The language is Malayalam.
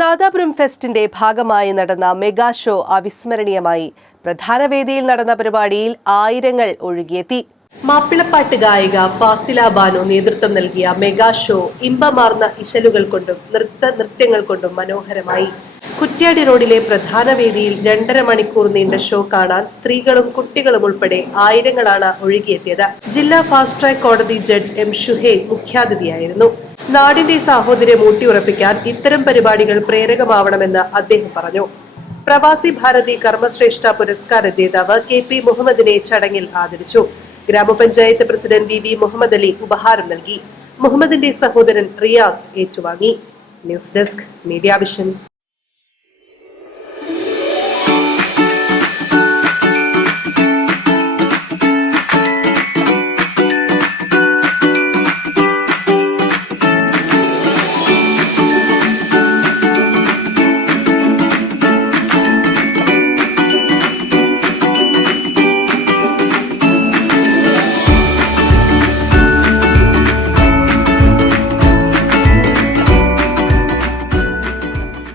നാദാപുരം ഫെസ്റ്റിന്റെ ഭാഗമായി നടന്ന മെഗാ ഷോ അവിസ്മരണീയമായി. പ്രധാന വേദിയിൽ നടന്ന പരിപാടിയിൽ ആയിരങ്ങൾ ഒഴുകിയെത്തി. മാപ്പിളപ്പാട്ട് ഗായിക ഫാസില ബാനു നേതൃത്വം നൽകിയ മെഗാ ഷോ ഇമ്പമാർന്ന ഇശലുകൾ കൊണ്ടും നൃത്യങ്ങൾ കൊണ്ടും മനോഹരമായി. കുറ്റ്യാടി റോഡിലെ പ്രധാന വേദിയിൽ 2.5 മണിക്കൂർ നീണ്ട ഷോ കാണാൻ സ്ത്രീകളും കുട്ടികളും ഉൾപ്പെടെ ആയിരങ്ങളാണ് ഒഴുകിയെത്തിയത്. ജില്ലാ ഫാസ്റ്റ് ട്രാക്ക് കോടതി ജഡ്ജ് എം ഷുഹൈബ് മുഖ്യാതിഥിയായിരുന്നു. നാടിന്റെ സാഹോദര്യം ഊട്ടിയുറപ്പിക്കാൻ ഇത്തരം പരിപാടികൾ പ്രേരകമാവണമെന്ന് അദ്ദേഹം പറഞ്ഞു. പ്രവാസി ഭാരതി കർമ്മശ്രേഷ്ഠ പുരസ്കാര ജേതാവ് KP മുഹമ്മദിനെ ചടങ്ങിൽ ആദരിച്ചു. ഗ്രാമപഞ്ചായത്ത് പ്രസിഡന്റ് VV മുഹമ്മദ് അലി ഉപഹാരം നൽകി. മുഹമ്മദിന്റെ സഹോദരൻ റിയാസ് ഏറ്റുവാങ്ങി. News desk media vision.